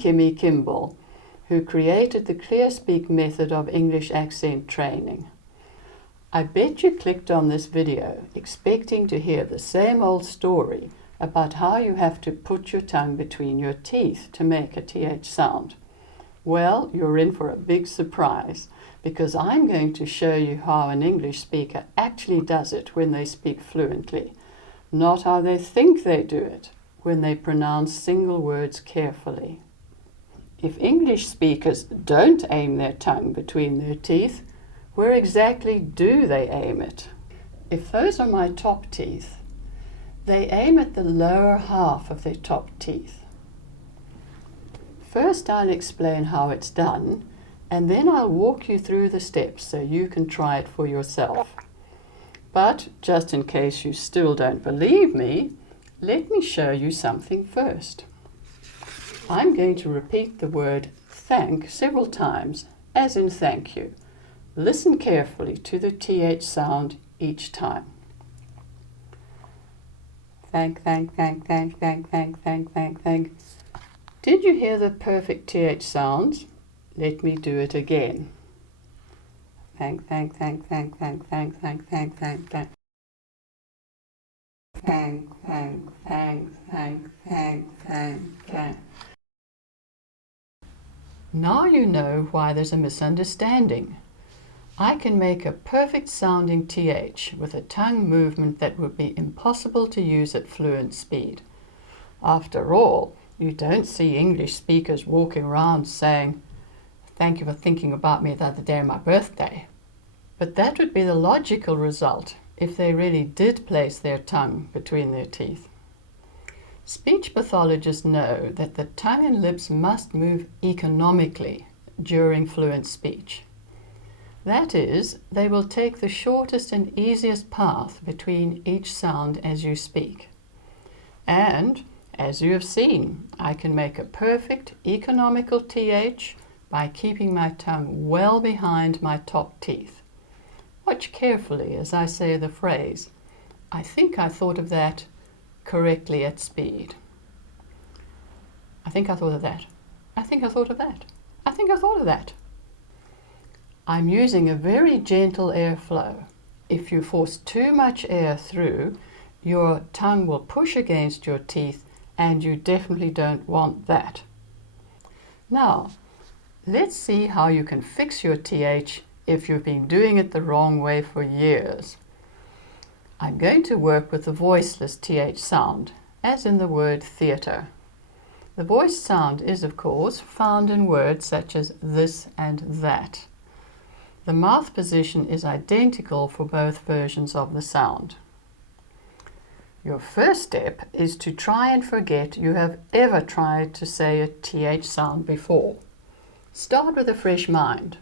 Kimi Kimble, who created the ClearSpeak method of English accent training. I bet you clicked on this video expecting to hear the same old story about how you have to put your tongue between your teeth to make a TH sound. Well, you're in for a big surprise, because I'm going to show you how an English speaker actually does it when they speak fluently, not how they think they do it when they pronounce single words carefully. If English speakers don't aim their tongue between their teeth, where exactly do they aim it? If those are my top teeth, they aim at the lower half of their top teeth. First, I'll explain how it's done, and then I'll walk you through the steps so you can try it for yourself. But just in case you still don't believe me, let me show you something first. I'm going to repeat the word thank several times, as in thank you. Listen carefully to the TH sound each time. Thank, thank, thank, thank, thank, thank, thank, thank, thank. Did you hear the perfect TH sounds? Let me do it again. Thank, thank, thank, thank, thank, thank, thank, thank, thank, thank. Thank, thank, thank, thank, thank, thank, thank. Now you know why there's a misunderstanding. I can make a perfect sounding TH with a tongue movement that would be impossible to use at fluent speed. After all, you don't see English speakers walking around saying, "Thank you for thinking about me the other day on my birthday." But that would be the logical result if they really did place their tongue between their teeth. Speech pathologists know that the tongue and lips must move economically during fluent speech. That is, they will take the shortest and easiest path between each sound as you speak. And, as you have seen, I can make a perfect economical TH by keeping my tongue well behind my top teeth. Watch carefully as I say the phrase, "I think I thought of that correctly at speed." I think I thought of that. I think I thought of that. I think I thought of that. I'm using a very gentle airflow. If you force too much air through, your tongue will push against your teeth, and you definitely don't want that. Now, let's see how you can fix your TH if you've been doing it the wrong way for years. I'm going to work with the voiceless TH sound, as in the word theatre. The voiced sound is, of course, found in words such as this and that. The mouth position is identical for both versions of the sound. Your first step is to try and forget you have ever tried to say a TH sound before. Start with a fresh mind.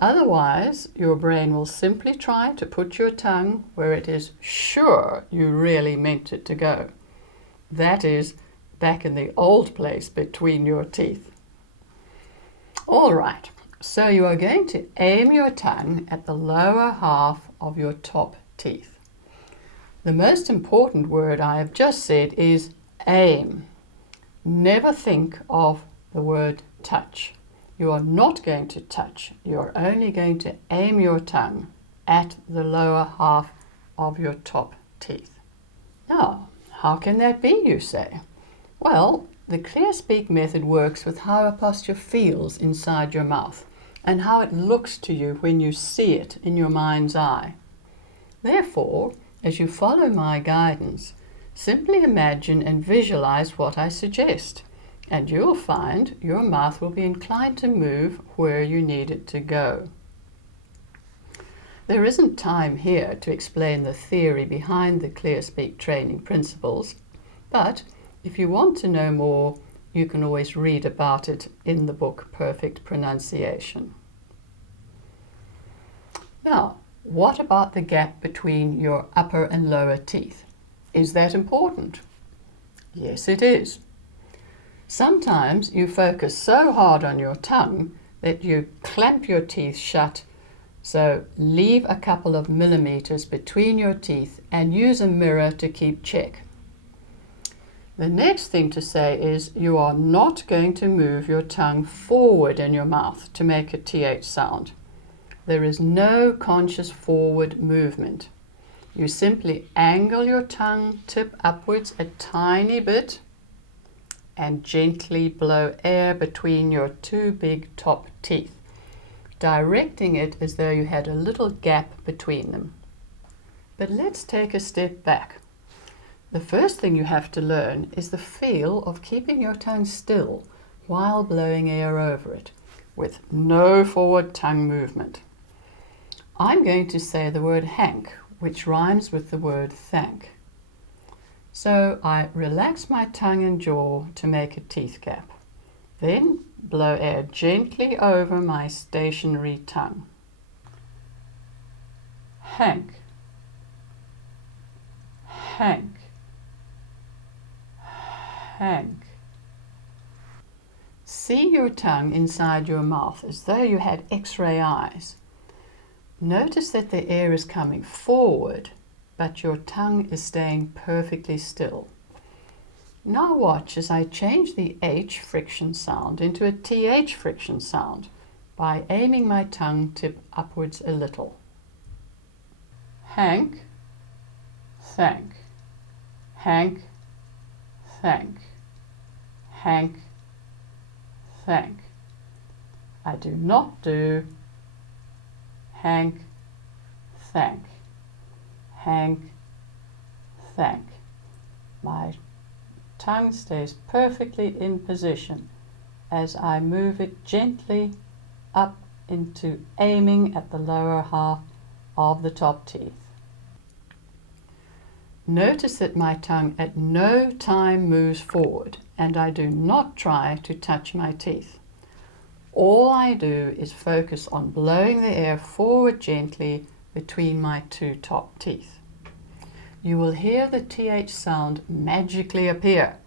Otherwise, your brain will simply try to put your tongue where it is sure you really meant it to go. That is, back in the old place between your teeth. All right, so you are going to aim your tongue at the lower half of your top teeth. The most important word I have just said is aim. Never think of the word touch. You are not going to touch. You are only going to aim your tongue at the lower half of your top teeth. Now, how can that be, you say? Well, the ClearSpeak method works with how a posture feels inside your mouth and how it looks to you when you see it in your mind's eye. Therefore, as you follow my guidance, simply imagine and visualize what I suggest, and you'll find your mouth will be inclined to move where you need it to go. There isn't time here to explain the theory behind the ClearSpeak training principles, but if you want to know more, you can always read about it in the book Perfect Pronunciation. Now, what about the gap between your upper and lower teeth? Is that important? Yes, it is. Sometimes you focus so hard on your tongue that you clamp your teeth shut, so leave a couple of millimeters between your teeth and use a mirror to keep check. The next thing to say is you are not going to move your tongue forward in your mouth to make a TH sound. There is no conscious forward movement. You simply angle your tongue tip upwards a tiny bit and gently blow air between your two big top teeth, directing it as though you had a little gap between them. But let's take a step back. The first thing you have to learn is the feel of keeping your tongue still while blowing air over it, with no forward tongue movement. I'm going to say the word Hank, which rhymes with the word thank. So I relax my tongue and jaw to make a teeth gap. Then blow air gently over my stationary tongue. Hank, Hank, Hank. See your tongue inside your mouth as though you had X-ray eyes. Notice that the air is coming forward, but your tongue is staying perfectly still. Now watch as I change the H friction sound into a TH friction sound by aiming my tongue tip upwards a little. Hank, thank, Hank, thank, Hank, thank. I do not do Hank, thank, Hank, thank. My tongue stays perfectly in position as I move it gently up into aiming at the lower half of the top teeth. Notice that my tongue at no time moves forward, and I do not try to touch my teeth. All I do is focus on blowing the air forward gently between my two top teeth. You will hear the TH sound magically appear,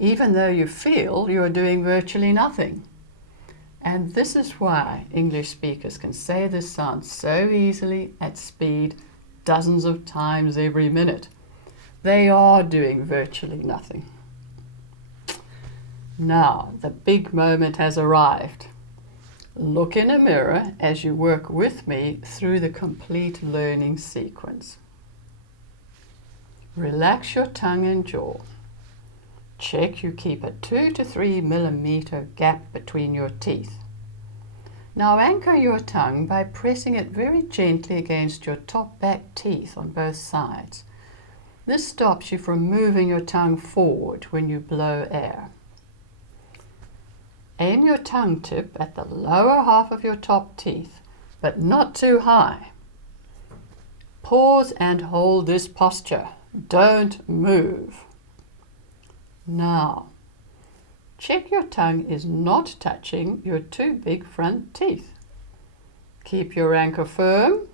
even though you feel you are doing virtually nothing. And this is why English speakers can say this sound so easily at speed dozens of times every minute. They are doing virtually nothing. Now, the big moment has arrived. Look in a mirror as you work with me through the complete learning sequence. Relax your tongue and jaw. Check you keep a 2 to 3 millimeter gap between your teeth. Now anchor your tongue by pressing it very gently against your top back teeth on both sides. This stops you from moving your tongue forward when you blow air. Aim your tongue tip at the lower half of your top teeth, but not too high. Pause and hold this posture. Don't move. Now, check your tongue is not touching your two big front teeth. Keep your anchor firm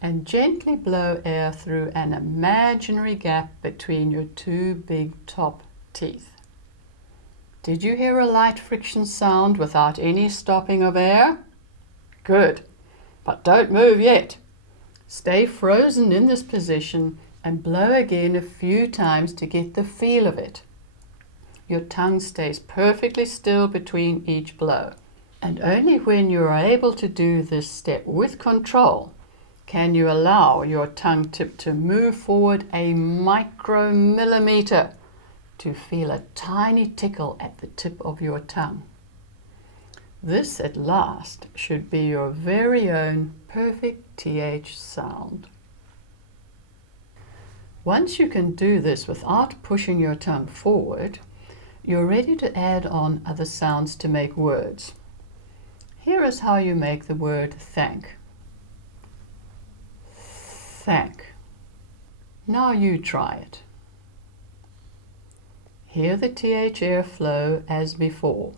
and gently blow air through an imaginary gap between your two big top teeth. Did you hear a light friction sound without any stopping of air? Good, but don't move yet. Stay frozen in this position and blow again a few times to get the feel of it. Your tongue stays perfectly still between each blow. And only when you are able to do this step with control can you allow your tongue tip to move forward a micromillimeter to feel a tiny tickle at the tip of your tongue. This at last should be your very own perfect TH sound. Once you can do this without pushing your tongue forward, you're ready to add on other sounds to make words. Here is how you make the word thank. Thank. Now you try it. Hear the TH air flow as before.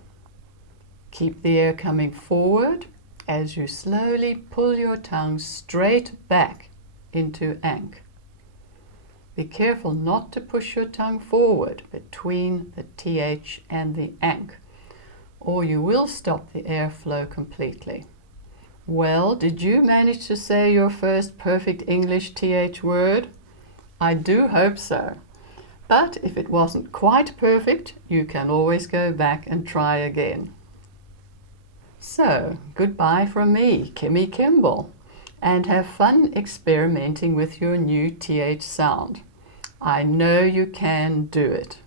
Keep the air coming forward as you slowly pull your tongue straight back into ank. Be careful not to push your tongue forward between the TH and the ank, or you will stop the airflow completely. Well, did you manage to say your first perfect English TH word? I do hope so. But if it wasn't quite perfect, you can always go back and try again. So, goodbye from me, Kimi Kimble, and have fun experimenting with your new TH sound. I know you can do it.